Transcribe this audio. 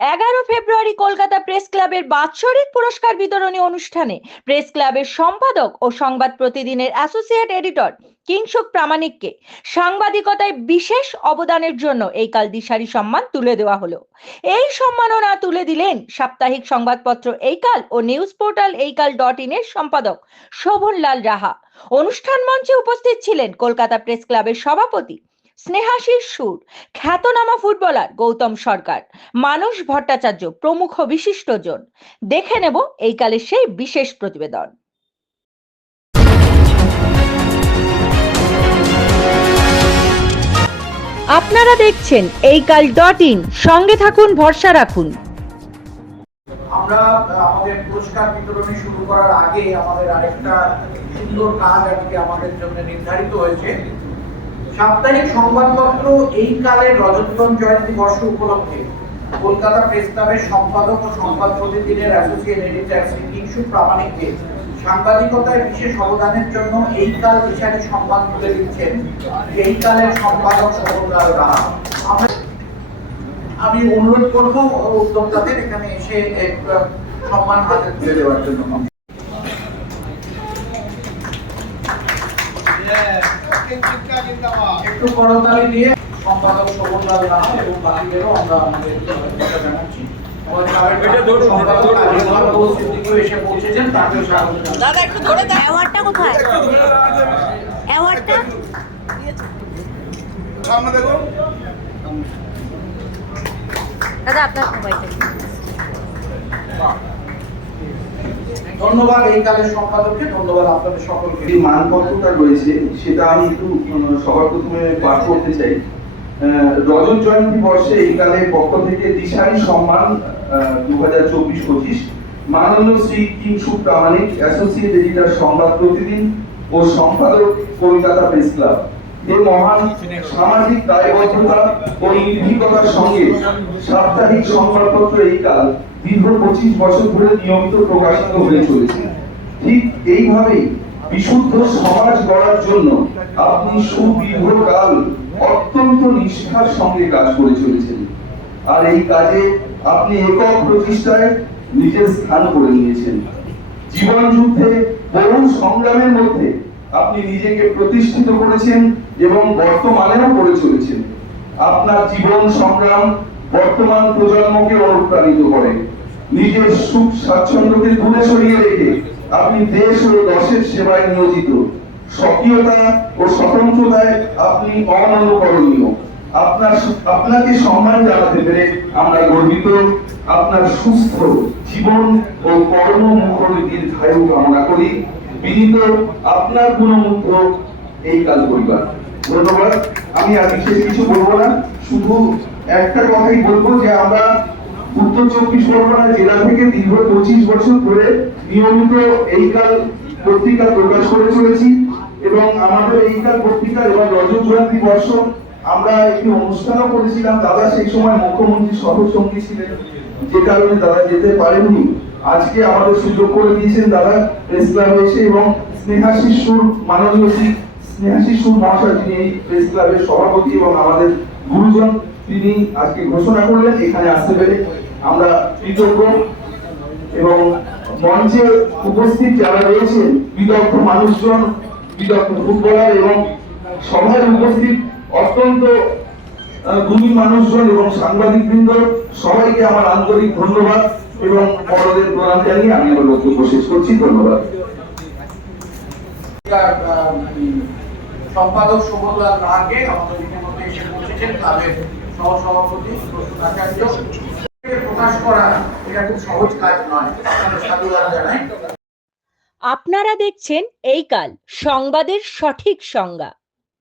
এগারো ফেব্রুয়ারি কলকাতা প্রেস ক্লাবের বাৎসরিক পুরস্কার বিতরণী অনুষ্ঠানে প্রেস ক্লাবের সম্পাদক ও সংবাদ প্রতিদিনের অ্যাসোসিয়েট এডিটর কিংসুক প্রামাণিককে সাংবাদিকতায় বিশেষ অবদানের জন্য এই কাল দিশারি সম্মান তুলে দেওয়া হলো। এই সম্মাননা তুলে দিলেন সাপ্তাহিক সংবাদপত্র এইকাল ও নিউজ পোর্টাল এইকাল ডট ইনের সম্পাদক শোভনলাল রাহা। অনুষ্ঠান মঞ্চে উপস্থিত ছিলেন কলকাতা প্রেস ক্লাবের সভাপতি স্নেহাশিস সুর, খ্যাতনামা ফুটবলার গৌতম সরকার, মানস ভট্টাচার্য প্রমুখ বিশিষ্টজন। দেখে নেব এই কালের সেই বিশেষ প্রতিবেদন। আপনারা দেখছেন এই কাল ডট ইন, সঙ্গে থাকুন, ভরসা রাখুন। আমরা আমাদের পুরস্কার বিতরণী শুরু করার আগে আমাদের আরেকটা সুন্দর কাজ আজকে আমাদের জন্য নির্ধারিত হয়েছে। সাপ্তাহিক সংবাদপত্র এই কালের রজতগঞ্জ জয়ন্তী বর্ষ উপলক্ষে কলকাতা প্রেস ক্লাবের সম্পাদক ও সংবাদ প্রতিদিনের অ্যাসোসিয়েট এডিটর শ্রী কিংসু প্রামাণিককে সাংবাদিকতায় বিশেষ অবদানের জন্য এই কাল বিচারে সম্মান তুলে দিচ্ছেন এই কালের সম্পাদক সবলাল রাহা আমি অনুরোধ করব, উদ্যোক্তাদের এখানে এসে সম্মান হাতে তুলে দেওয়ার জন্য। একটু করতালি দিয়ে সম্পাদক শোভনলাল রাহা এবং বাকিদেরও আমরা আমাদের জানাচ্ছি। দাদা একটু ধরে অ্যাওয়ার্ডটা কোথায়? অ্যাওয়ার্ডটা? সামনে দেখুন দাদা আপনার মোবাইলটা। ধন্যবাদ এই কালের সম্পাদককে ধন্যবাদ আপনাদের সকলকে। যে মানপত্রটা রয়েছে, সেটা আমি একটু সবার প্রথমে পাঠ করতে চাই। রজত জয়ন্তী বর্ষে এই কালের পক্ষ থেকে দিশারি সম্মান দু হাজার চব্বিশ পঁচিশ। মাননীয় শ্রী কিংসু প্রামাণিক অ্যাসোসিয়েট এডিটর সংবাদ প্রতিদিন ও সম্পাদক কলকাতা প্রেস ক্লাব। এই মহান সামাজিক দায়বদ্ধতা ও নির্ভীকতার সঙ্গে সাপ্তাহিক সংবাদপত্র এই কাল দীর্ঘ পঁচিশ বছর ধরে নিয়মিত প্রকাশিত হয়ে চলেছে। ঠিক এইভাবেই বিশুদ্ধ সমাজ গড়ার জন্য আপনি সুদীর্ঘকাল অত্যন্ত নিষ্ঠার সঙ্গে কাজ করে চলেছেন। আর এই কাজে আপনি একক প্রচেষ্টায় নিজের স্থান করে নিয়েছেন। জীবন যুদ্ধে বহু সংগ্রামের মধ্যে আপনি নিজেকে প্রতিষ্ঠিত করেছেন এবং বর্তমানেও করে চলেছেন। আপনার জীবন সংগ্রাম বর্তমান প্রজন্মকে অনুপ্রাণিত করে। নিজের সুখ স্বাচ্ছন্দ্যকে দূরে সরিয়ে রেখে আপনি দেশ ও দশের সেবায় নিয়োজিত। স্বকীয়তা ও স্বতন্ত্রতায় আপনি অননুকরণীয়। আপনার আপনাকে সম্মান জানাতে পেরে আমরা গর্বিত। আপনার সুস্থ জীবন ও কর্মমুখর দীর্ঘায়ু কামনা করি। বিনীত আপনার গুণমুগ্ধ এই কাল পরিবার ধন্যবাদ। আমি আর বিশেষ কিছু বলব না। শুধু একটা কথাই বলব যে আমরা উত্তর চব্বিশ পরগনা জেলা থেকে দীর্ঘ পঁচিশ বছর ধরে নিয়মিত এই কাল পত্রিকা প্রকাশ করে চলেছি এবং আমাদের এই কাল পত্রিকা এবং রজত জয়ন্তী বর্ষ আমরা একটি অনুষ্ঠানও করেছিলাম। দাদা সেই সময় মুখ্যমন্ত্রী সহ সঙ্গী ছিলেন। যে কারণে দাদা যেতে পারেননি। আজকে আমাদের সুযোগ করে দিয়েছেন দাদা প্রেস ক্লাবে এসে এবং স্নেহা শিশুর মাননীয় স্নেহা শিশুর মহাশয়, যিনি এই প্রেস ক্লাবের সভাপতি এবং আমাদের গুরুজন, তিনি আজকে ঘোষণা করলেন, এখানে আসতে পেরে আমরা কৃতজ্ঞ এবং মঞ্চে উপস্থিত যারা রয়েছেন বিদগ্ধ মানুষজন, বিদগ্ধ ফুটবলার এবং সভায় উপস্থিত অত্যন্ত গুণী মানুষজন এবং সাংবাদিক বৃন্দ সবাইকে আমার আন্তরিক ধন্যবাদ। এবং বড়দের প্রণাম জানিয়ে আমি আমার বক্তব্য শেষ করছি। ধন্যবাদ। উম, সম্পাদক আমাদের ইতিমধ্যে এসে পৌঁছেছেন তাদের সহসভাপতি আচার্য। প্রকাশ করা এটা খুব সহজ কাজ নয় সাধুবাদ জানাই আপনারা দেখছেন এই কাল সংবাদের সঠিক সংজ্ঞা।